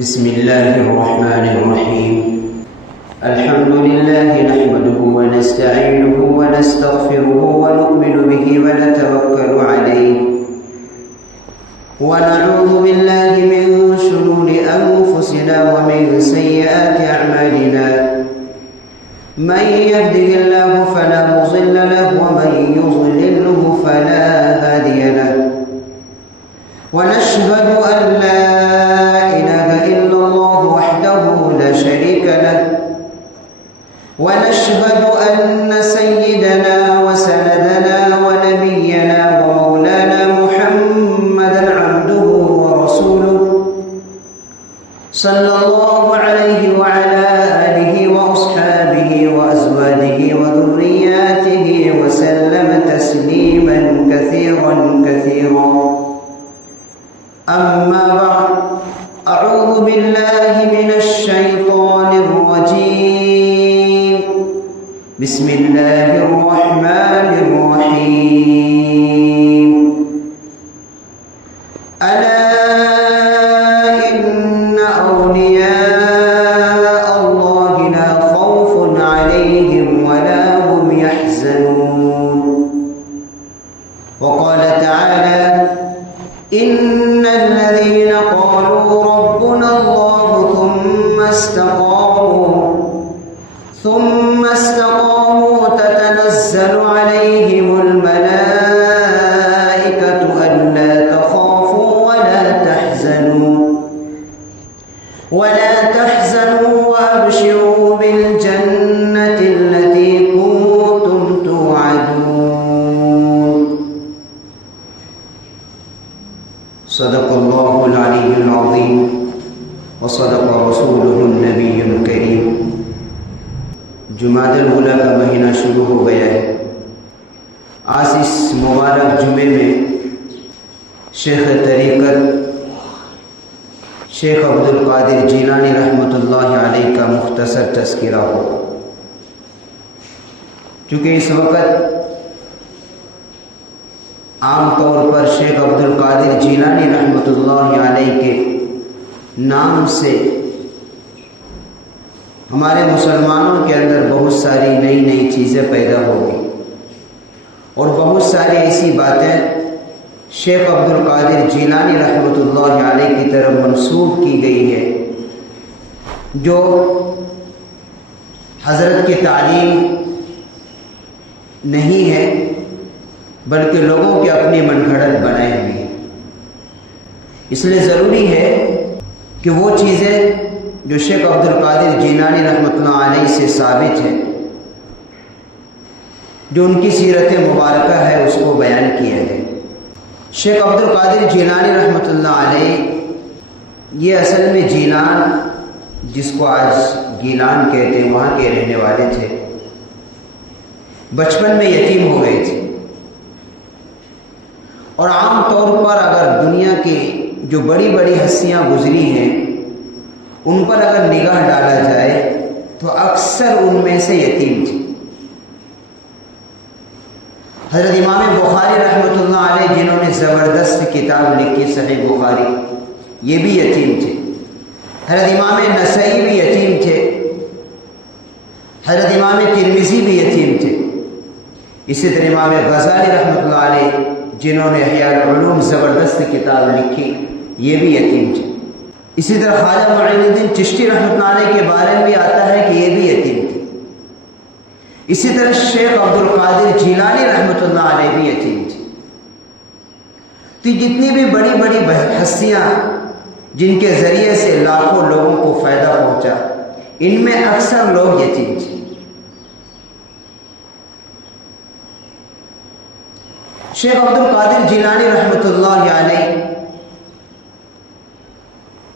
بسم الله الرحمن الرحيم. الحمد لله نحمده ونستعينه ونستغفره ونؤمن به ونتوكل عليه ونعوذ بالله من شرور أنفسنا ومن سيئات أعمالنا. من يهده الله فلا مضل له ومن يضلله فلا هادي له. ونشهد أن لا إله إلا الله وحده لا شريك له. ونشهد أن سيدنا وسندنا ونبينا ومولانا محمدا عبده ورسوله صلى الله عليه وعلى آله وأصحابه وأزواجه وذرياته وسلم تسليما كثيرا كثيرا. أما بعد، أعوذ بالله من الشيطان الرجيم. بسم الله الرحمن الرحيم. ألا إن أولياء الله لا خوف عليهم ولا هم يحزنون. وقال تعالى: إن الذين قالوا ربنا الله ثم استقاموا تتنزل عليهم الملائكة ألا تخافوا ولا تحزنوا وأبشروا بالجنة التي كنتم توعدون. صدق الله العلي العظيم وصدق رسوله النبي الكريم. جمادی الاولیٰ کا مہینہ شروع ہو گیا ہے. آج اس مبارک جمعے میں شیخ طریقت شیخ عبدالقادر جیلانی رحمۃ اللہ علیہ کا مختصر تذکرہ ہو. چونکہ اس وقت عام طور پر شیخ عبدالقادر جیلانی رحمۃ اللہ علیہ کے نام سے ہمارے مسلمانوں کے اندر بہت ساری نئی چیزیں پیدا ہو گئی اور بہت ساری ایسی باتیں شیخ عبدالقادر جیلانی رحمۃ اللہ علیہ کی طرف منسوب کی گئی ہے جو حضرت کی تعلیم نہیں ہے بلکہ لوگوں کے اپنی من گھڑت بنائے ہوئے ہیں. اس لیے ضروری ہے کہ وہ چیزیں جو شیخ عبدالقادر جیلانی رحمۃ اللہ علیہ سے ثابت ہے، جو ان کی سیرت مبارکہ ہے، اس کو بیان کیا جائے. شیخ عبدالقادر جیلانی رحمۃ اللہ علیہ یہ اصل میں جیلان، جس کو آج گیلان کہتے ہیں، وہاں کے رہنے والے تھے. بچپن میں یتیم ہو گئے تھے اور عام طور پر اگر دنیا کی جو بڑی بڑی ہستیاں گزری ہیں ان پر اگر نگاہ ڈالا جائے تو اکثر ان میں سے یتیم تھے. حضرت امام بخاری رحمۃ اللہ علیہ جنہوں نے زبردست کتاب لکھی صحیح بخاری، یہ بھی یتیم تھے. حضرت امام نسائی بھی یتیم تھے. حضرت امام ترمذی بھی یتیم تھے. اسی طرح امام غزالی رحمۃ اللہ علیہ جنہوں نے احیاء العلوم زبردست کتاب لکھی، یہ بھی یتیم تھے. اسی طرح خواجہ معین الدین چشتی رحمۃ اللہ علیہ کے بارے میں بھی آتا ہے کہ یہ بھی یتیم تھے. اسی طرح شیخ عبدالقادر جیلانی رحمۃ اللہ علیہ بھی یتیم تھے. تو جتنی بھی بڑی بڑی ہستیاں جن کے ذریعے سے لاکھوں لوگوں کو فائدہ پہنچا، ان میں اکثر لوگ یتیم تھے. شیخ عبدالقادر جیلانی رحمۃ اللہ علیہ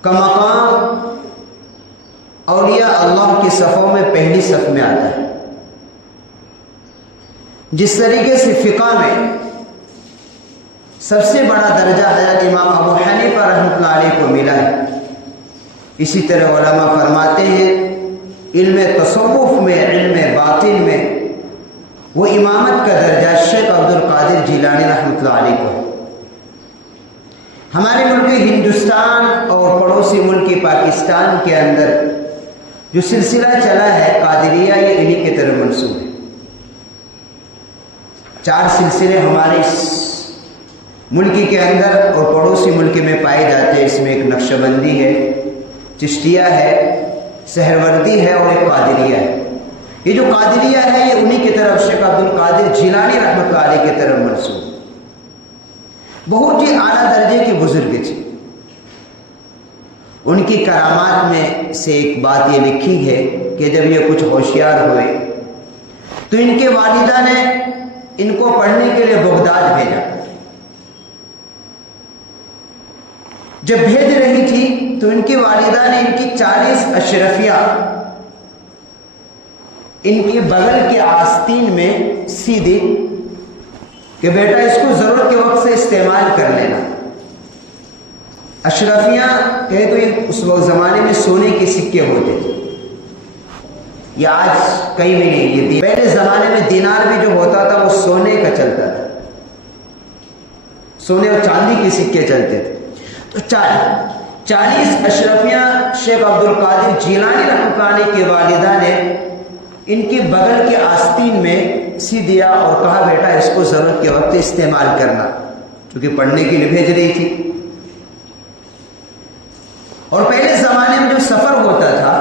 کا مقام اولیاء اللہ کی صفوں میں پہلی صف میں آتا ہے. جس طریقے سے فقہ میں سب سے بڑا درجہ حضرت امام ابو حنیفہ رحمۃ اللہ علیہ کو ملا ہے، اسی طرح علماء فرماتے ہیں علم تصوف میں، علم باطن میں وہ امامت کا درجہ شیخ عبدالقادر جیلانی رحمۃ اللہ علیہ کو. ہمارے ملک ہندوستان اور پڑوسی ملک پاکستان کے اندر جو سلسلہ چلا ہے قادریہ، یہ انہی کی طرف منسوب ہے۔ 4 سلسلے ہمارے اس ملک کے اندر اور پڑوسی ملک میں پائے جاتے ہیں۔ اس میں ایک نقش بندی ہے، چشتیہ ہے، سہروردی ہے اور ایک قادریہ ہے۔ یہ جو قادریہ ہے یہ انہی کی طرف شیخ عبد القادر جیلانی رحمۃ اللہ علیہ کی طرف منسوب، بہت ہی اعلیٰ درجے کے بزرگ تھے۔ ان کی کرامات میں سے ایک بات یہ لکھی ہے کہ جب یہ کچھ ہوشیار ہوئے تو ان کے والدہ نے ان کو پڑھنے کے لیے بغداد بھیجا۔ جب بھیج رہی تھی تو ان کی والدہ نے ان کی 40 اشرفیہ ان کے بغل کے آستین میں سی دی کہ بیٹا اس کو ضرورت کے وقت سے استعمال کر لینا۔ اشرفیاں کہے تو یہ اس وقت زمانے میں سونے کے سکے ہوتے تھے، یہ آج کئی بھی نہیں، یہ پہلے زمانے میں دینار بھی جو ہوتا تھا وہ سونے کا چلتا تھا، سونے اور چاندی کے سکے چلتے تھے۔ تو 40 اشرفیاں شیخ عبد القادر جیلانی رحمۃ اللہ علیہ کے والدہ نے ان کے بغل کے آستین میں سی دیا اور کہا بیٹا اس کو ضرورت کے وقت استعمال کرنا، چونکہ پڑھنے کے لیے بھیج رہی تھی۔ اور پہلے زمانے میں جو سفر ہوتا تھا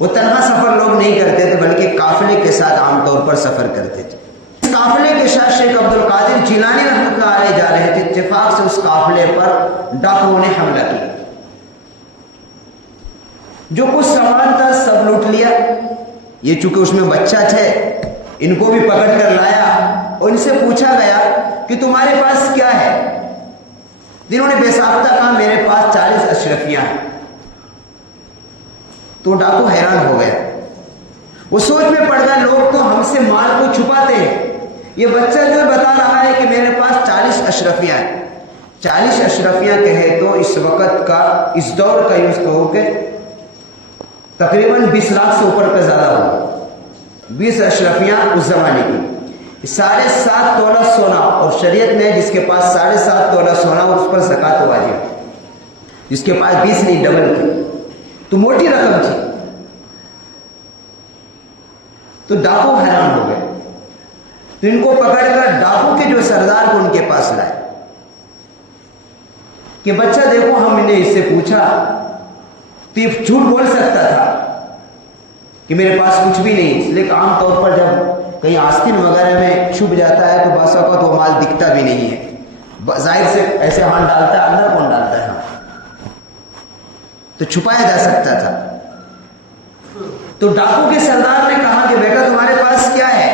وہ تنہا سفر لوگ نہیں کرتے تھے بلکہ قافلے کے ساتھ عام طور پر سفر کرتے تھے۔ اس قافلے کے ساتھ شیخ عبد القادر جیلانی رحمۃ اللہ علیہ جا رہے تھے، اتفاق سے اس قافلے پر ڈاکوؤں نے حملہ کیا، جو کچھ سامان تھا سب لوٹ لیا۔ یہ چونکہ اس میں بچہ تھے ان کو بھی پکڑ کر لایا اور ان سے پوچھا گیا کہ تمہارے پاس کیا ہے؟ جنہوں نے بے ساختہ کہا میرے پاس 40 اشرفیاں ہیں۔ تو ڈاکو حیران ہو گیا، وہ سوچ میں پڑ گیا لوگ تو ہم سے مال کو چھپاتے ہیں، یہ بچہ جو بتا رہا ہے کہ میرے پاس 40 اشرفیاں ہیں۔ 40 اشرفیاں کہے تو اس وقت کا، اس دور کا یوز کہو کہ تقریباً 20 لاکھ سے اوپر کا زیادہ ہوگا۔ 20 اشرفیاں اس زمانے کی 7.5 تولہ سونا، اور شریعت نے جس کے پاس 7.5 تولہ سونا اس پر زکوٰۃ واجب، جس کے پاس 20 نہیں ڈبل تھی، تو موٹی رقم تھی۔ تو ڈاکو حیران ہو گئے، تو ان کو پکڑ کر ڈاکو کے جو سردار کو ان کے پاس لائے کہ بچہ دیکھو ہم نے اس سے پوچھا تو یہ جھوٹ بول سکتا تھا کہ میرے پاس کچھ بھی نہیں، اس لیے کہ عام طور پر جب کہیں آستین وغیرہ میں چھپ جاتا ہے تو بعض اوقات وہ مال دکھتا بھی نہیں ہے، ظاہر سے ایسے ہاتھ ڈالتا ہے، اندر کون ڈالتا ہے، تو چھپایا جا سکتا تھا۔ تو ڈاکو کے سردار نے کہا کہ بیٹا تمہارے پاس کیا ہے؟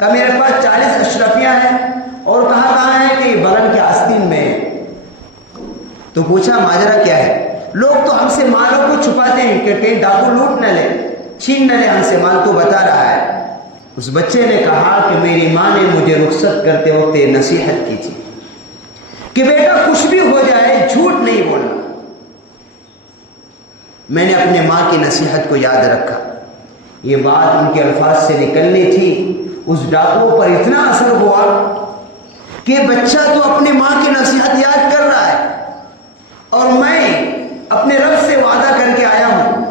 کہا میرے پاس 40 اشرفیاں ہیں، اور کہاں ہے کہ یہ بغل کے آستین میں ہے۔ تو پوچھا ماجرا کیا ہے؟ لوگ تو ہم سے مالوں کو چھپاتے ہیں کہ کہیں ڈاکو لوٹ نہ لے، چھین نہ لے ہم سے مال، تو بتا رہا ہے۔ اس بچے نے کہا کہ میری ماں نے مجھے رخصت کرتے وقت یہ نصیحت کی تھی کہ بیٹا کچھ بھی ہو جائے جھوٹ نہیں بولنا۔ میں نے اپنے ماں کی نصیحت کو یاد رکھا، یہ بات ان کے الفاظ سے نکلنی تھی۔ اس ڈاکو پر اتنا اثر ہوا کہ بچہ تو اپنی ماں کی نصیحت یاد کر رہا ہے، اور میں اپنے رب سے وعدہ کر کے آیا ہوں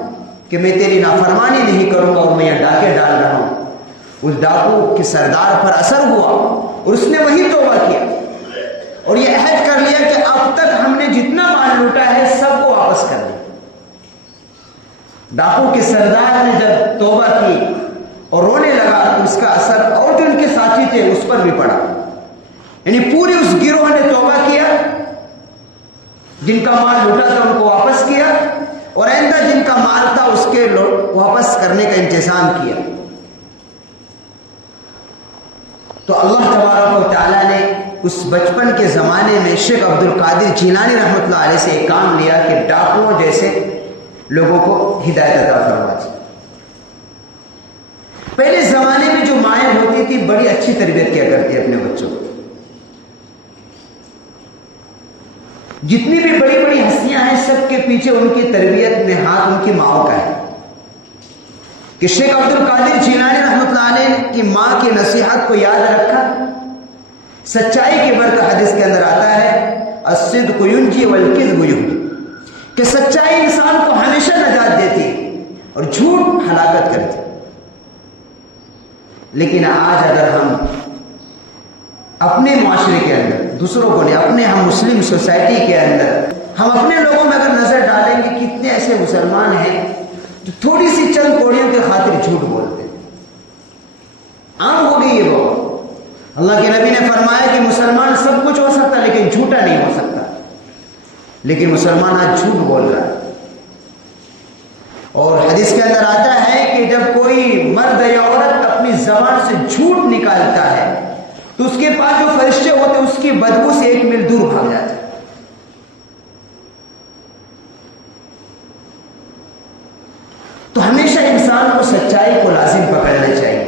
کہ میں تیری نافرمانی نہیں کروں گا، اور میں یہ ڈاکے ڈال رہا ہوں۔ اس ڈاکو کے سردار پر اثر ہوا اور اس نے وہی توبہ کیا اور یہ عہد کر لیا کہ اب تک ہم نے جتنا مال لوٹا ہے سب کو واپس کر دیا۔ ڈاکو کے سردار نے جب توبہ کی اور رونے لگا تو اس کا اثر اور جو ان کے ساتھی تھے اس پر بھی پڑا، یعنی پوری اس گروہ نے توبہ کیا، جن کا مال لوٹا تھا ان کو واپس کیا، اور آئندہ جن کا مال تھا اس کے واپس کرنے کا انتظام کیا۔ تو اللہ تبارک و تعالیٰ نے اس بچپن کے زمانے میں شیخ عبد القادر جیلانی رحمۃ اللہ علیہ سے ایک کام لیا کہ ڈاکوؤں جیسے لوگوں کو ہدایت عطا فرما دی۔ پہلے زمانے میں جو مائیں ہوتی تھی بڑی اچھی تربیت کیا کرتی اپنے بچوں کو، جتنی بھی بڑی بڑی ہستیاں ہیں سب کے پیچھے ان کی تربیت میں ہاتھ ان کی ماؤں کا ہے، کہ شیخ عبد القادر جیلانی رحمۃ اللہ علیہ کی ماں کی نصیحت کو یاد رکھا، سچائی کے برکت حدیث کے اندر آتا ہے الصدق ینجی والکذب یہدی، کہ سچائی انسان کو ہمیشہ نجات دیتی اور جھوٹ ہلاکت کرتی۔ لیکن آج اگر ہم اپنے معاشرے کے اندر، دوسروں کو نہیں، اپنے ہم مسلم سوسائٹی کے اندر ہم اپنے لوگوں میں اگر نظر ڈالیں گے، کتنے ایسے مسلمان ہیں جو تھوڑی سی چند کوڑیوں کے خاطر جھوٹ بولتے ہیں۔ عام ہو گئی یہ بات۔ اللہ کے نبی نے فرمایا کہ مسلمان سب کچھ ہو سکتا لیکن جھوٹا نہیں ہو سکتا، لیکن مسلمان آج جھوٹ بول رہا ہے۔ اور حدیث کے اندر آتا ہے کہ جب کوئی مرد یا عورت اپنی زبان سے جھوٹ نکالتا ہے تو اس کے پاس جو فرشتے ہوتے ہیں اس کی بدبو سے 1 میل دور بھاگ جاتے ہیں۔ تو ہمیشہ انسان کو سچائی کو لازم پکڑنا چاہیے۔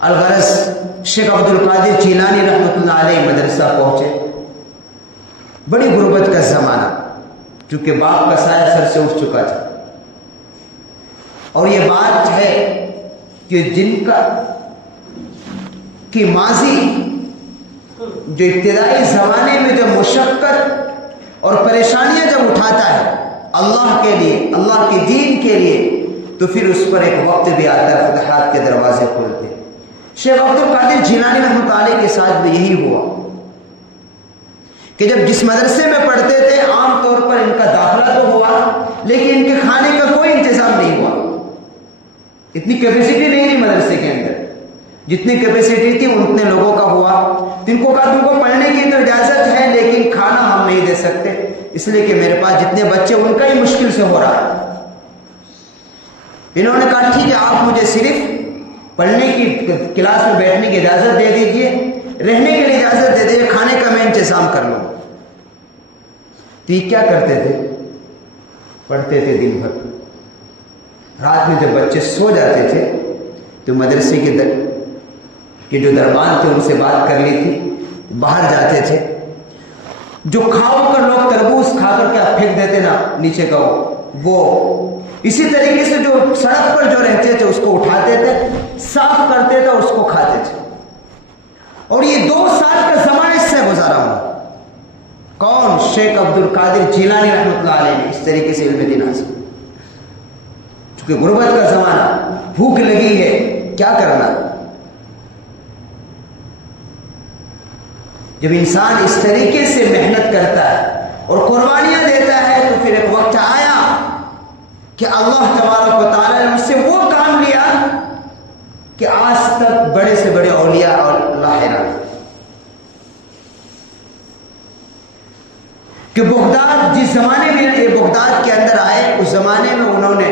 الغرض شیخ عبد القادر جیلانی رحمۃ اللہ علیہ مدرسہ پہنچے، بڑی غربت کا زمانہ، چونکہ باپ کا سایہ سر سے اٹھ چکا تھا، اور یہ بات ہے کہ جن کا کہ ماضی جو ابتدائی زمانے میں جب مشقت اور پریشانیاں جب اٹھاتا ہے اللہ کے لیے، اللہ کے دین کے لیے، تو پھر اس پر ایک وقت بھی آتا ہے فتحات کے دروازے کھولتے ہیں۔ شیخ عبد القادر جیلانی رحمۃ اللہ علیہ کے ساتھ بھی یہی ہوا کہ جب جس مدرسے میں پڑھتے تھے عام طور پر ان کا داخلہ تو ہوا لیکن ان کے کھانے کا کوئی انتظام نہیں ہوا، اتنی کیپیسٹی نہیں تھی مدرسے کے اندر، جتنی کیپیسٹی تھی اتنے لوگوں کا ہوا۔ تم کو کہا تم کو پڑھنے کی تو اجازت ہے لیکن کھانا ہم نہیں دے سکتے، اس لیے کہ میرے پاس جتنے بچے ان کا ہی مشکل سے ہو رہا ہے۔ انہوں نے کہا ٹھیک ہے، آپ مجھے صرف پڑھنے کی کلاس میں بیٹھنے کی اجازت دے دیجئے، رہنے کے لیے اجازت دے دیجئے، کھانے کا میں انتظام کر لوں۔ تو یہ کیا کرتے تھے؟ پڑھتے تھے دن بھر، رات میں جب بچے سو جاتے تھے تو مدرسے کے جو دربان تھے ان سے بات کر لی تھی، باہر جاتے تھے، جو کھاؤ کر لوگ تربوز کھا کر کے آپ پھینک دیتے نا نیچے کا، وہ اسی طریقے سے جو سڑک پر جو رہتے تھے اس کو اٹھاتے تھے، صاف کرتے تھے، اس کو کھاتے تھے۔ اور یہ 2 سال کا زمانہ اس سے گزارا ہوا۔ کون؟ شیخ عبد القادر جیلانی رحمۃ اللہ علیہ نے اس طریقے سے علم دین حاصل، چونکہ غربت کا زمانہ، بھوک لگی ہے، کیا کرنا۔ جب انسان اس طریقے سے محنت کرتا ہے اور قربانیاں دیتا ہے تو پھر ایک وقت آیا کہ اللہ تبارک و تعالیٰ نے اس سے وہ کام لیا کہ آج تک بڑے سے بڑے اولیاء اور لاہرہ، کہ بغداد جس زمانے میں یہ بغداد کے اندر آئے اس زمانے میں انہوں نے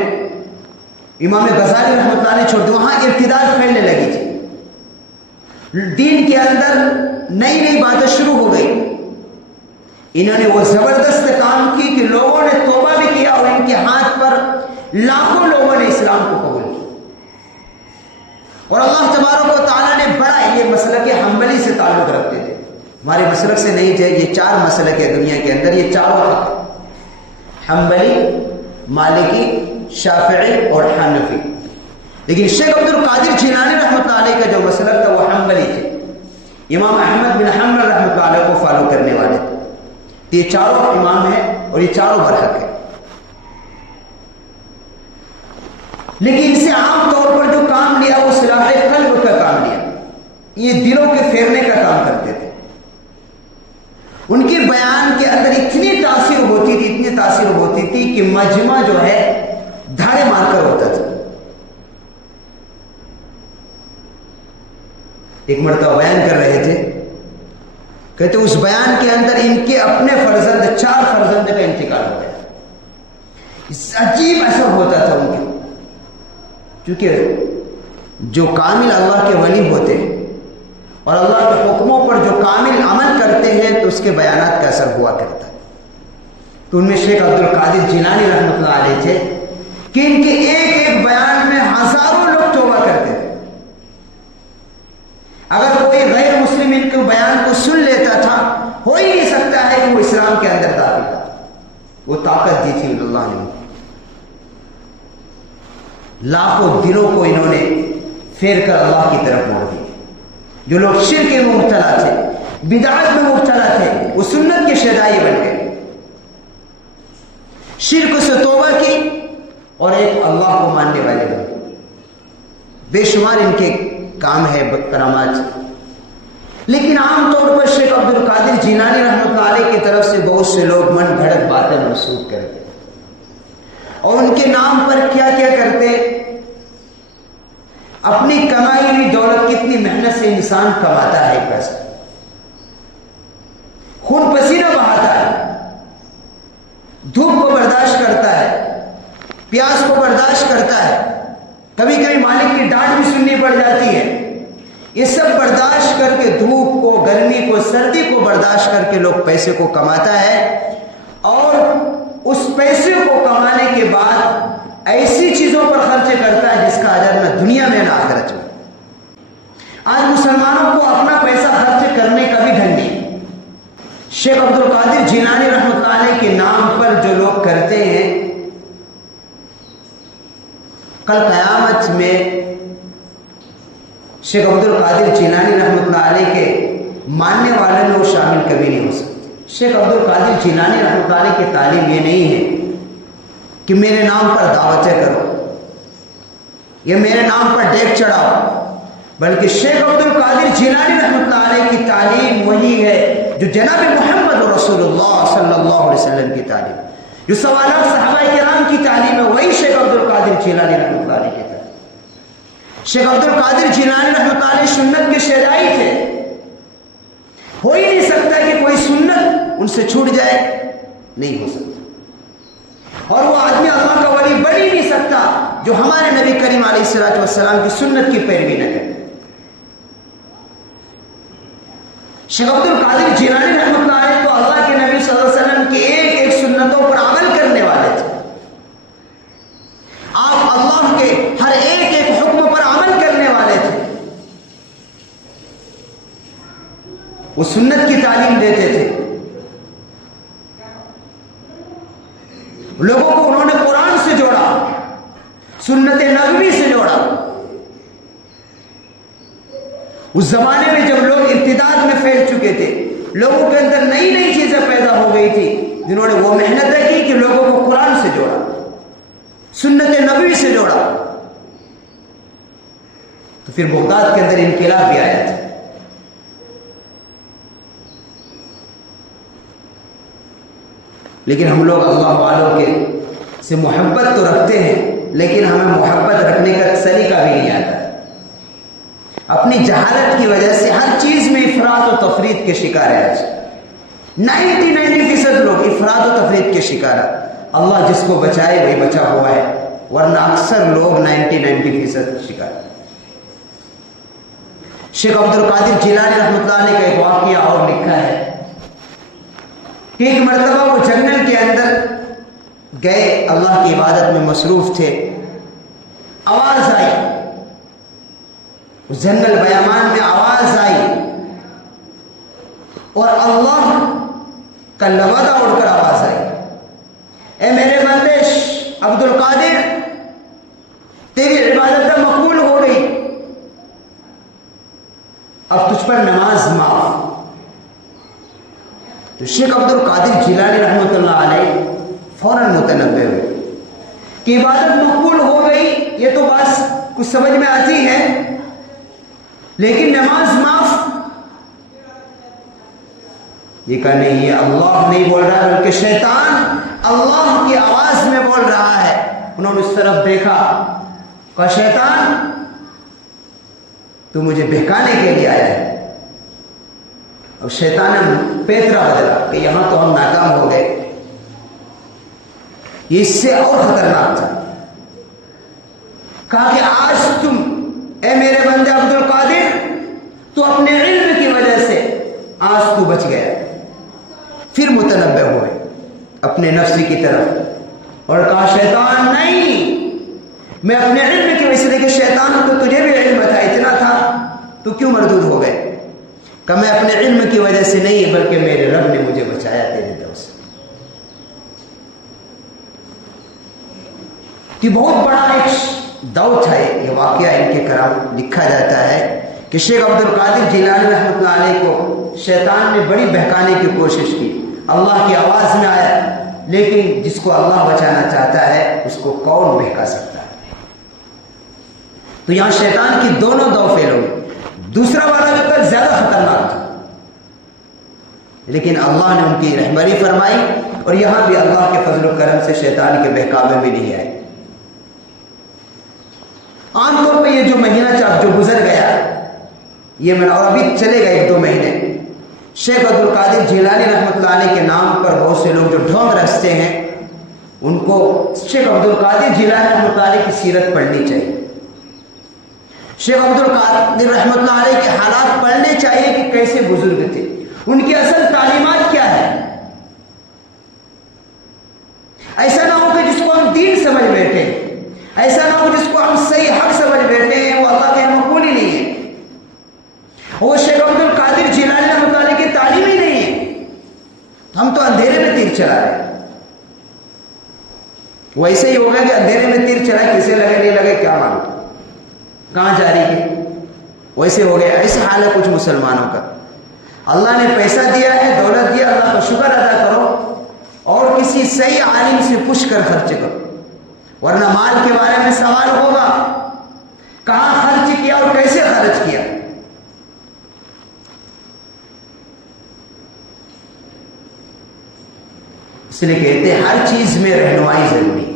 امام غزالی رحمۃ اللہ علیہ چھوڑ دی، وہاں ارتداد پھیلنے لگی تھی، دین کے اندر نئی نئی باتیں شروع ہو گئی۔ انہوں نے وہ زبردست کام کی کہ لوگوں نے توبہ بھی کیا اور ان کے ہاتھ پر لاکھوں لوگوں نے اسلام کو قبول کیا، اور اللہ تبارک و تعالیٰ نے بڑا، یہ مسلک حنبلی سے تعلق رکھتے تھے، ہمارے مسلک سے نہیں تھے، یہ 4 مسلک ہے دنیا کے اندر، یہ چاروں حق، حنبلی، مالکی، شافعی اور حنفی، لیکن شیخ عبد القادر جیلانی رحمۃ اللہ علیہ کا جو مسلک تھا وہ حنبلی تھے، امام احمد بن حنبل رحمۃ اللہ علیہ کو فالو کرنے والے تھے۔ تو یہ چاروں امام ہیں اور یہ چاروں برحق ہیں، لیکن ان سے عام طور پر جو کام لیا وہ صلاح قلب کا کام لیا، یہ دلوں کے پھیرنے کا کام کرتے تھے۔ ان کے بیان کے اندر اتنی تاثیر ہوتی تھی، اتنی تاثیر ہوتی تھی کہ مجمع جو ہے دھاڑے مار کر ہوتا تھا۔ ایک مرتبہ بیان کر رہے تھے، کہتے اس بیان کے اندر ان کے اپنے فرزند 4 فرزند کا انتقال ہو گیا، عجیب اثر ہوتا تھا ان کے، کیونکہ جو کامل اللہ کے ولی ہوتے ہیں اور اللہ کے حکموں پر جو کامل عمل کرتے ہیں تو اس کے بیانات کا اثر ہوا کرتا ہے۔ تو ان میں شیخ عبد القادر جیلانی رحمۃ اللہ علیہ تھے کہ ان کے ایک ایک بیان میں ہزاروں لوگ توبہ کرتے تھے۔ اگر کوئی غیر مسلم ان کے بیان کو سن لیتا تھا، ہو ہی نہیں سکتا ہے کہ وہ اسلام کے اندر داخل تھا، وہ طاقت دی تھی اللہ نے۔ لاکھوں دلوں کو انہوں نے پھیر کر اللہ کی طرف موڑ دی۔ جو لوگ شرک میں مبتلا تھے، بدعت میں مبتلا تھے، وہ سنت کے شیدائی بن گئے، شرک سے توبہ کی اور ایک اللہ کو ماننے والے بنے۔ بے شمار ان کے کام ہے کرامات، لیکن عام طور پر شیخ عبد القادر جیلانی رحمۃ اللہ علیہ کی طرف سے بہت سے لوگ من گھڑت باتیں منسوب کرتے اور ان کے نام پر کیا کیا کرتے، اپنی کمائی ہوئی دولت، کتنی محنت سے انسان کماتا ہے پیسہ، خون پسینہ بہاتا ہے، دھوپ کو برداشت کرتا ہے، پیاس کو برداشت کرتا ہے، کبھی کبھی مالک کی ڈانٹ بھی سننی پڑ جاتی ہے، یہ سب برداشت کر کے، دھوپ کو، گرمی کو، سردی کو برداشت کر کے لوگ پیسے کو کماتا ہے، اور اس پیسے کو کمانے کے بعد ایسی چیزوں پر خرچ کرتا ہے جس کا اجر نہ دنیا میں نہ آخرت میں۔ آج مسلمانوں کو اپنا پیسہ خرچ کرنے کا بھی ڈھنگ نہیں۔ شیخ عبد القادر جیلانی رحمۃ اللہ علیہ کے نام پر جو لوگ کرتے ہیں، کل قیامت میں شیخ عبد القادر جیلانی رحمۃ اللہ علیہ کے ماننے والے میں وہ شامل کبھی نہیں ہو سکتے۔ شیخ عبد القادر جیلانی رحمۃ اللہ علیہ کی تعلیم یہ نہیں ہے کہ میرے نام پر دعوتیں کرو یا میرے نام پر ڈیک چڑھاؤ، بلکہ شیخ عبد القادر جیلانی رحمۃ اللہ علیہ کی تعلیم وہی ہے جو جناب محمد رسول اللہ صلی اللہ علیہ وسلم کی تعلیم، جو سوالات صحابہ کرام کی تعلیم ہے، وہی شیخ عبد القادر جیلانی رحمۃ اللہ علیہ کی تعلیم۔ شیخ عبد القادر جیلانی رحمۃ اللہ علیہ سنت کے شیدائی تھے، ہو ہی نہیں سکتا کہ کوئی سنت ان سے چھوٹ جائے، نہیں ہو سکتا، اور وہ آدمی اللہ کا ولی بن ہی نہیں سکتا جو ہمارے نبی کریم علیہ الصلوۃ والسلام کی سنت کی پیروی نہ کرے۔ شیخ عبد القادر جیلانی رحمۃ اللہ علیہ تو اللہ کے نبی صلی اللہ علیہ وسلم کی ایک ایک سنتوں پر عمل کرنے والے تھے، آپ اللہ کے ہر ایک ایک حکم پر عمل کرنے والے تھے، وہ سنت کی تعلیم دیتے تھے، لوگوں کو انہوں نے قرآن سے جوڑا، سنت نبوی سے جوڑا۔ اس زمانے میں جب لوگ ارتداد میں پھیل چکے تھے، لوگوں کے اندر نئی نئی چیزیں پیدا ہو گئی تھی، جنہوں نے وہ محنت کی کہ لوگوں کو قرآن سے جوڑا، سنت نبوی سے جوڑا، تو پھر بغداد کے اندر انقلاب بھی آیا تھا۔ لیکن ہم لوگ اللہ والوں کے سے محبت تو رکھتے ہیں، لیکن ہمیں محبت رکھنے کا سلیقہ بھی نہیں آتا۔ اپنی جہالت کی وجہ سے ہر چیز میں افراط و تفریط کے شکار ہے۔ آج 99% لوگ افراط و تفریط کے شکار ہے۔ اللہ جس کو بچائے وہی بچا ہوا ہے، ورنہ اکثر لوگ 90% شکار۔ شیخ عبد القادر جیلانی رحمۃ اللہ علیہ کا ایک واقعہ اور لکھا ہے کہ ایک مرتبہ وہ جنگل کے اندر گئے، اللہ کی عبادت میں مصروف تھے، آواز آئی، اس جنگل بیامان میں آواز آئی اور اللہ کا لبادہ اڑ کر آواز آئی، اے میرے بندے عبد القادر، تیری عبادت مقبول ہو گئی، اب تجھ پر نماز معاف۔ تو شیخ عبد القادر جیلانی رحمۃ اللہ علیہ فوراً متنبہ ہوئے کہ عبادت مقبول ہو گئی، یہ تو بات کچھ سمجھ میں آتی ہے، لیکن نماز معاف، یہ کہا نہیں، یہ اللہ نہیں بول رہا بلکہ شیطان اللہ کی آواز میں بول رہا ہے۔ انہوں نے اس طرف دیکھا، کہا شیطان تو مجھے بہکانے کے لیے آیا ہے۔ اب شیطان نے پیترا بدلا کہ یہاں تو ہم ناکام ہو گئے، یہ اس سے اور خطرناک تھا۔ کہا کہ آج تم اے میرے بندے عبد القادر، تو اپنے علم کی وجہ سے آج تو بچ گیا۔ پھر متنبہ ہوئے اپنے نفس کی طرف اور کہا شیطان نہیں، میں اپنے علم کی وجہ سے، دیکھے شیطان تو تجھے بھی علم تھا، اتنا تھا تو کیوں مردود ہو گئے؟ کہ میں اپنے علم کی وجہ سے نہیں، بلکہ میرے رب نے مجھے بچایا تیرے دور سے۔ کہ بہت بڑا ایک دور تھا، یہ واقعہ ان کے کرام لکھا جاتا ہے کہ شیخ عبد القادر جیلانی رحمۃ اللہ علیہ کو شیطان نے بڑی بہکانے کی کوشش کی، اللہ کی آواز میں آیا، لیکن جس کو اللہ بچانا چاہتا ہے اس کو کون بہکا سکتا ہے؟ تو یہاں شیطان کی دونوں دو فیل ہوئی، دوسرا والا جو تک زیادہ خطرناک تھا، لیکن اللہ نے ان کی رہبری فرمائی، اور یہاں بھی اللہ کے فضل و کرم سے شیطان کے بہکاوے میں نہیں آئے۔ عام طور پہ یہ جو مہینہ جو گزر گیا یہ میں، اور ابھی چلے گئے 1-2 مہینے، شیخ عبد القادر جیلانی رحمۃ اللہ علیہ کے نام پر بہت سے لوگ جو ڈھونگ رکھتے ہیں، ان کو شیخ عبد القادر جیلانی رحمۃ اللہ علیہ کی سیرت پڑھنی چاہیے، شیخ عبد القادر رحمۃ اللہ علیہ کے حالات پڑھنے چاہیے کہ کیسے بزرگ تھے، ان کی اصل تعلیمات کیا ہے۔ ایسا نہ ہو کہ جس کو ہم دین سمجھ بیٹھے، ایسا نہ ہو جس کو ہم صحیح حق سمجھ بیٹھے ہیں، وہ اللہ کے مقبول ہی نہیں ہے، وہ شیخ عبد القادر جیلانی رحمۃ اللہ علیہ کی تعلیم ہی نہیں ہے، ہم تو اندھیرے میں تیر چلا رہے ہیں۔ ویسے ہی ہوگا کہ اندھیرے میں تیر چلا، کسے لگے نہیں لگے کیا معلوم، کہاں جاری ہے، ویسے ہو گیا۔ ایسے حال ہے کچھ مسلمانوں کا، اللہ نے پیسہ دیا ہے، دولت دیا، اللہ کا شکر ادا کرو، اور کسی صحیح عالم سے پوچھ کر خرچ کرو، ورنہ مال کے بارے میں سوال ہوگا، کہاں خرچ کیا اور کیسے خرچ کیا۔ اس لیے کہتے ہیں ہر چیز میں رہنمائی ضروری ہے۔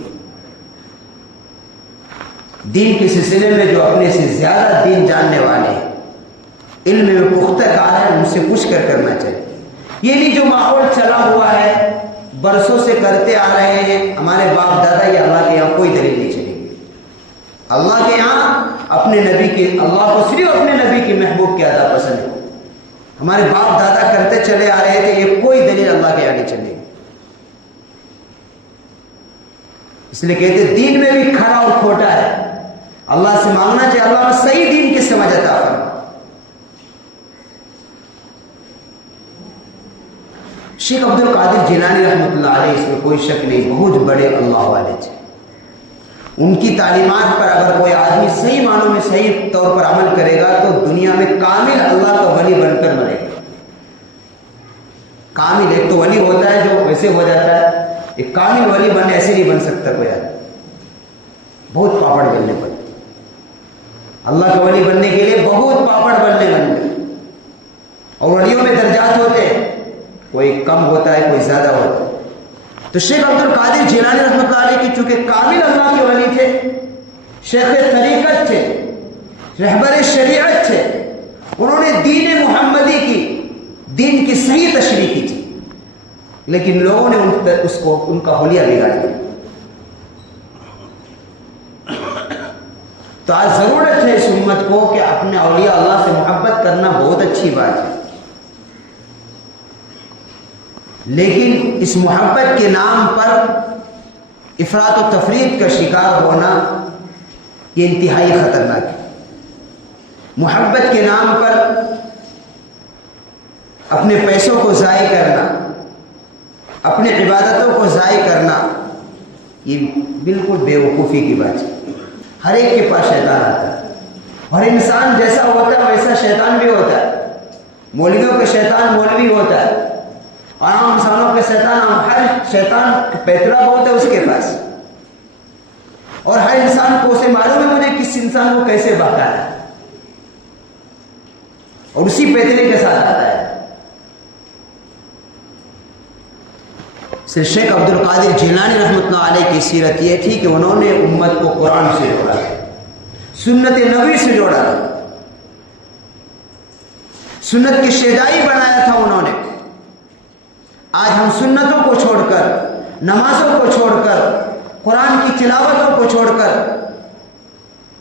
دین کے سلسلے میں جو اپنے سے زیادہ دین جاننے والے ہیں، علم میں پختہ کار ہے، ان سے پوچھ کر کرنا چاہیے۔ یہ نہیں جو ماحول چلا ہوا ہے، برسوں سے کرتے آ رہے ہیں ہمارے باپ دادا، یہ اللہ کے یہاں کوئی دلیل نہیں چلے گی۔ اللہ کے یہاں اپنے نبی کی، اللہ کو صرف اپنے نبی کی محبوب کی ادا پسند ہے، ہمارے باپ دادا کرتے چلے آ رہے تھے، یہ کوئی دلیل اللہ کے یہاں نہیں چلے گی۔ اس لیے کہتے دین میں بھی کھرا اور کھوٹا ہے، اللہ سے مانگنا چاہیے، اللہ نے صحیح دین کی سمجھ عطا فرما۔ شیخ عبد القادر جیلانی رحمۃ اللہ علیہ، اس میں کوئی شک نہیں، بہت بڑے اللہ والے تھے، ان کی تعلیمات پر اگر کوئی آدمی صحیح معنوں میں صحیح طور پر عمل کرے گا تو دنیا میں کامل اللہ کا ولی بن کر مرے گا۔ کامل، ایک تو ولی ہوتا ہے جو ویسے ہو جاتا ہے، ایک کامل ولی بننے ایسے نہیں بن سکتا کوئی آدمی، بہت پاپڑ بننے پڑتے، اللہ کا ولی بننے کے لیے بہت پاپڑ بننے لگتے، اور ولیوں میں درجات ہوتے ہیں، کوئی کم ہوتا ہے کوئی زیادہ ہوتا ہے۔ تو شیخ عبد القادر جیلانی رحمۃ اللہ علیہ کی چونکہ کامل اللہ کے ولی تھے، شیخ طریقت تھے، رہبر شریعت تھے، انہوں نے دین محمدی کی، دین کی صحیح تشریح کی تھی، لیکن لوگوں نے ان کا حلیہ بگاڑ دیا۔ تو آج ضرورت ہے اس امت کو کہ اپنے اولیاء اللہ سے محبت کرنا بہت اچھی بات ہے، لیکن اس محبت کے نام پر افراط و تفریط کا شکار ہونا یہ انتہائی خطرناک ہے۔ محبت کے نام پر اپنے پیسوں کو ضائع کرنا، اپنے عبادتوں کو ضائع کرنا، یہ بالکل بے وقوفی کی بات ہے۔ ہر ایک کے پاس شیطان آتا ہے، ہر انسان جیسا ہوتا ہے ویسا شیطان بھی ہوتا ہے، مولویوں کا شیطان مولوی ہوتا ہے، اور عام انسانوں کے شیطان، ہر شیطان پیترا بہت ہے اس کے پاس، اور ہر انسان کو اسے معلوم ہے مجھے کس انسان کو کیسے بہتا ہے، اور اسی پیترے کے ساتھ آتا ہے۔ شیخ عبد القادر جیلانی رحمۃ اللہ علیہ کی سیرت یہ تھی کہ انہوں نے امت کو قرآن سے جوڑا، سنت نبوی سے جوڑا، سنت کی شیدائی بنایا تھا انہوں نے۔ آج ہم سنتوں کو چھوڑ کر، نمازوں کو چھوڑ کر، قرآن کی تلاوتوں کو چھوڑ کر،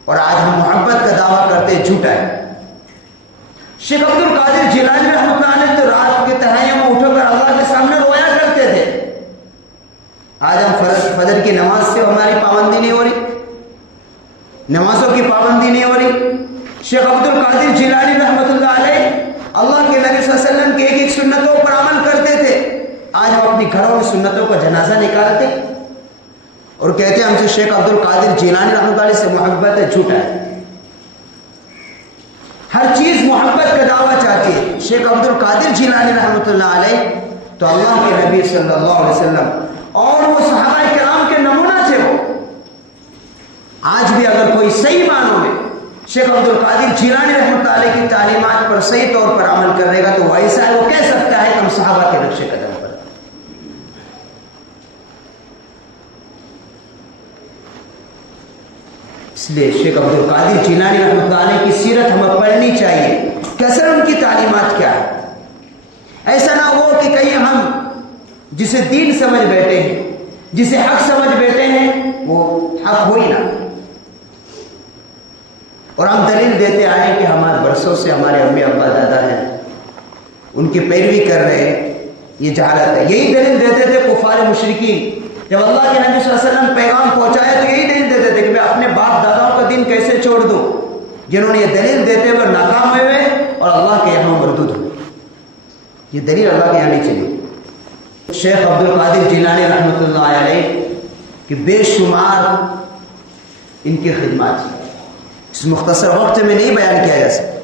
اور آج ہم محبت کا دعویٰ کرتے جھوٹا ہے۔ شیخ عبد القادر جیلانی رحمۃ اللہ علیہ تو رات کے تہائیوں میں اٹھ کر اللہ کے سامنے رویا کرتے تھے۔ آج ہم فجر کی نماز سے ہماری پابندی نہیں ہو رہی، نمازوں کی پابندی نہیں ہو رہی۔ شیخ عبد القادر جیلانی رحمۃ اللہ علیہ اللہ کے نبی صلی اللہ علیہ وسلم کے ایک ایک سنتوں پر عمل کرتے تھے، آج ہم اپنی گھروں میں سنتوں کا جنازہ نکالتے اور کہتے ہیں ہم سے شیخ عبد القادر جیلانی رحمۃ اللہ علیہ سے محبت ہے، جھوٹا ہے۔ ہر چیز شیخ عبد القادر جیلانی رحمۃ اللہ علیہ تو اللہ کے نبی صلی اللہ علیہ وسلم اور وہ صحابہ کرام کے نمونہ تھے وہ. آج بھی اگر کوئی صحیح معنوں میں شیخ عبد القادر جیلانی رحمۃ اللہ علیہ کی تعلیمات پر صحیح طور پر عمل کرے گا تو وہ ایسا ہے، وہ کہہ سکتا ہے کہ ہم صحابہ کے نقش قدم پر. اس لیے شیخ عبد القادر جیلانی رحمۃ اللہ علیہ کی سیرت ہمیں پڑھنی چاہیے کہ اصل ان کی تعلیمات کیا ہے. ایسا نہ ہو کہ کہیں ہم جسے دین سمجھ بیٹھے ہیں، جسے حق سمجھ بیٹھے ہیں، وہ حق ہو ہی نہ، اور ہم دلیل دیتے آئے کہ ہمارے برسوں سے ہمارے امی ابا دادا ہیں، ان کی پیروی کر رہے ہیں، یہ جہالت ہے. یہی دلیل دیتے تھے کفار مشرکین. جب اللہ کے نبی صلی اللہ علیہ وسلم پیغام پہنچایا تو یہی دلیل دیتے تھے کہ میں اپنے باپ داداؤں کا دین کیسے چھوڑ دوں، جنہوں نے یہ دلیل دیتے ہوئے ناکام ہوئے اور اللہ کے یہاں مردود ہوئے. یہ دلیل اللہ کے یہاں نہیں چلی. شیخ عبد القادر جیلانی رحمۃ اللہ علیہ کی بے شمار ان کی خدمات اس مختصر وقت میں نہیں بیان کیا جا سکتا.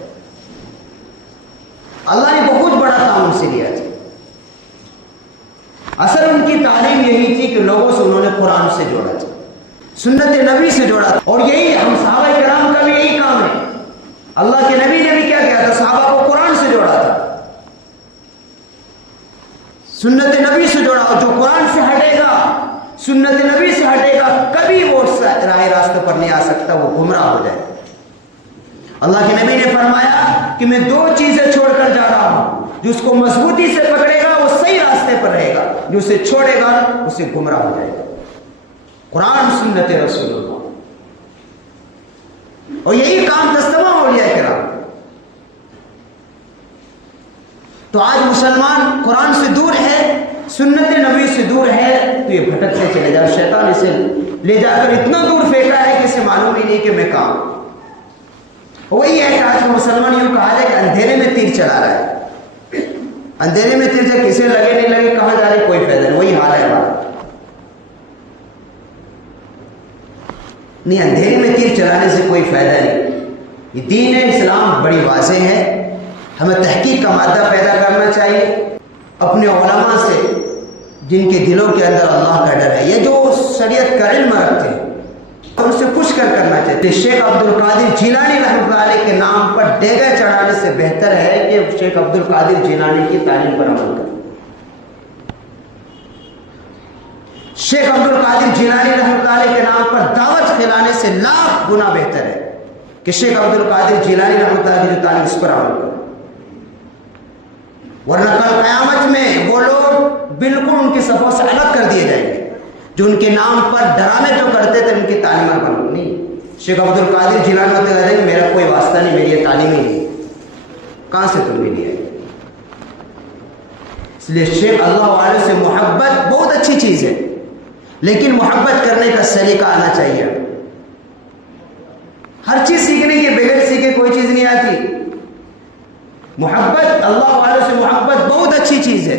اللہ نے بہت بڑا کام ان سے لیا تھا. اصل ان کی تعلیم یہی تھی کہ لوگوں سے انہوں نے قرآن سے جوڑا تھا، سنت نبی سے جوڑا تھا. اور یہی ہم صحابہ کرام کا بھی یہی کام ہے. اللہ کے نبی نے بھی کیا کیا تھا؟ صحابہ کو قرآن سے جوڑا تھا، سنت نبی سے جوڑا. اور جو قرآن سے ہٹے گا، سنت نبی سے ہٹے گا، کبھی وہ راہ راستہ پر نہیں آ سکتا، وہ گمراہ ہو جائے. اللہ کے نبی نے فرمایا کہ میں دو چیزیں چھوڑ کر جا رہا ہوں، جو اس کو مضبوطی سے پکڑے گا وہ صحیح راستے پر رہے گا، جو اسے چھوڑے گا اسے گمراہ ہو جائے گا. قرآن سنت رسول اللہ. اور یہی کام تمام اولیاء کرام. تو آج مسلمان قرآن سے دور ہے، سنت نبی سے دور ہے، تو یہ بھٹکتے چلے جا. شیطان اسے لے جا کر اتنا دور پھینکا ہے کہ اسے معلوم ہی نہیں کہ میں کہاں. وہی ہے کہ آج مسلمان یوں کہا جائے کہ اندھیرے میں تیر چلا رہا ہے. اندھیرے میں تیر جائے، کسے لگے نہیں لگے، کہاں جا رہے، کوئی فائدہ نہیں. وہی حال ہے ہمارا. نہیں، اندھیرے میں تیر چلانے سے کوئی فائدہ نہیں. یہ دین ہے، اسلام بڑی واضح ہے. ہمیں تحقیق کا مادہ پیدا کرنا چاہیے اپنے علماء سے جن کے دلوں کے اندر اللہ کا ڈر ہے. یہ جو شریعت کا علم رکھتے ہیں ان سے پوچھ کر کرنا چاہیے. شیخ عبد القادر جیلانی رحمۃ اللہ علیہ کے نام پر ڈیگا چڑھانے سے بہتر ہے کہ شیخ عبد القادر جیلانی کی تعلیم پر عمل کریں. شیخ عبد القادر جیلانی رحمۃ اللہ علیہ کے نام پر دعوت کھلانے سے لاکھ گنا بہتر ہے کہ شیخ عبد القادر جیلانی رحمۃ اللہ علیہ کی جو تعلیم اس پر عمل کریں. ورنہ کل قیامت میں وہ لوگ بالکل ان کی صفوں سے الگ کر دیے جائیں گے جو ان کے نام پر ڈرامے جو کرتے تھے ان کی تعلیمات پر نہیں. شیخ عبد القادر جیلانی رحمۃ اللہ علیہ میرا کوئی واسطہ نہیں، میری یہ تعلیم ہی نہیں. کہاں سے تم ملی ہے؟ اس لیے شیخ اللہ والے سے محبت بہت اچھی چیز ہے، لیکن محبت کرنے کا سلیقہ آنا چاہیے. ہر چیز سیکھنے کے بغیر سیکھے کوئی چیز نہیں آتی. محبت اللہ والوں سے محبت بہت اچھی چیز ہے،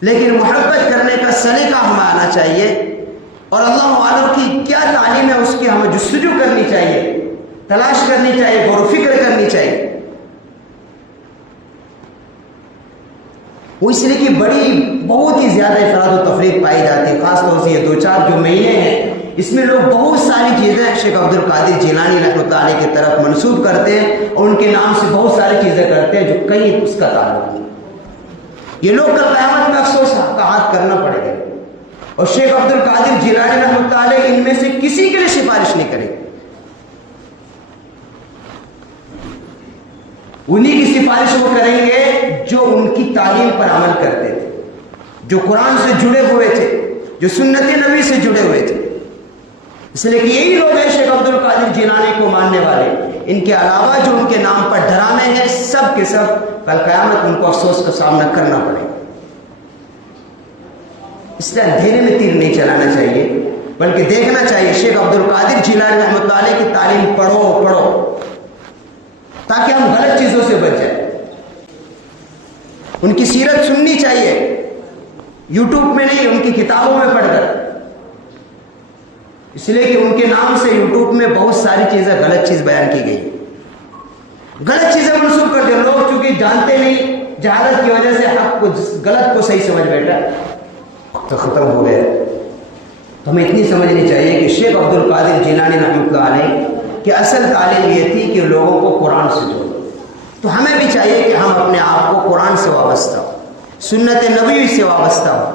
لیکن محبت کرنے کا سلیقہ ہمیں آنا چاہیے. اور اللہ والوں کی کیا تعلیم ہے اس کی ہمیں جستجو کرنی چاہیے، تلاش کرنی چاہیے، غور و فکر کرنی چاہیے. وہ اس لیے کہ بہت ہی زیادہ افراد و تفریق پائی جاتی ہے، خاص طور سے یہ 2-4 جو مہینے ہیں اس میں لوگ بہت ساری چیزیں شیخ عبد القادر جیلانی رحمۃ اللہ علیہ کی طرف منسوب کرتے ہیں اور ان کے نام سے بہت ساری چیزیں کرتے ہیں جو کہیں اس کا تعلق نہیں. یہ لوگ کل قیامت میں افسوس کا ہاتھ کرنا پڑے گا. اور شیخ عبد القادر جیلانی رحمۃ اللہ علیہ ان میں سے کسی کے لیے سفارش نہیں کرے. انہی کی سفارش وہ کریں گے جو ان کی تعلیم پر عمل کرتے تھے، جو قرآن سے جڑے ہوئے تھے، جو سنت نبی سے جڑے ہوئے تھے. اس لیے کہ یہی لوگ ہیں شیخ عبد القادر جیلانی کو ماننے والے. ان کے علاوہ جو ان کے نام پر ڈرامے ہیں سب کے سب کل قیامت ان کو افسوس کا سامنا کرنا پڑے گا. اس لیے اندھیرے میں تیر نہیں چلانا چاہیے، بلکہ دیکھنا چاہیے شیخ عبد القادر جیلانی رحمۃ اللہ علیہ کی تعلیم پڑھو تاکہ ہم غلط چیزوں سے بچ جائیں. ان کی سیرت سننی چاہیے، یوٹیوب میں نہیں، ان کی کتابوں میں پڑھ کر. اس لیے کہ ان کے نام سے یوٹیوب میں بہت ساری چیزیں غلط چیز بیان کی گئی. غلط چیزیں منسوخ کر دیا. لوگ چونکہ جانتے نہیں، جہالت کی وجہ سے حق کو غلط کو صحیح سمجھ بیٹھا تو ختم ہو گیا. تو ہمیں اتنی سمجھنی چاہیے کہ شیخ عبد القادر جیلانی رحمۃ اللہ علیہ کہ اصل تعلیم یہ تھی کہ لوگوں کو قرآن سے جوڑو. تو ہمیں بھی چاہیے کہ ہم اپنے آپ کو قرآن سے وابستہ ہو، سنت نبوی سے وابستہ ہو.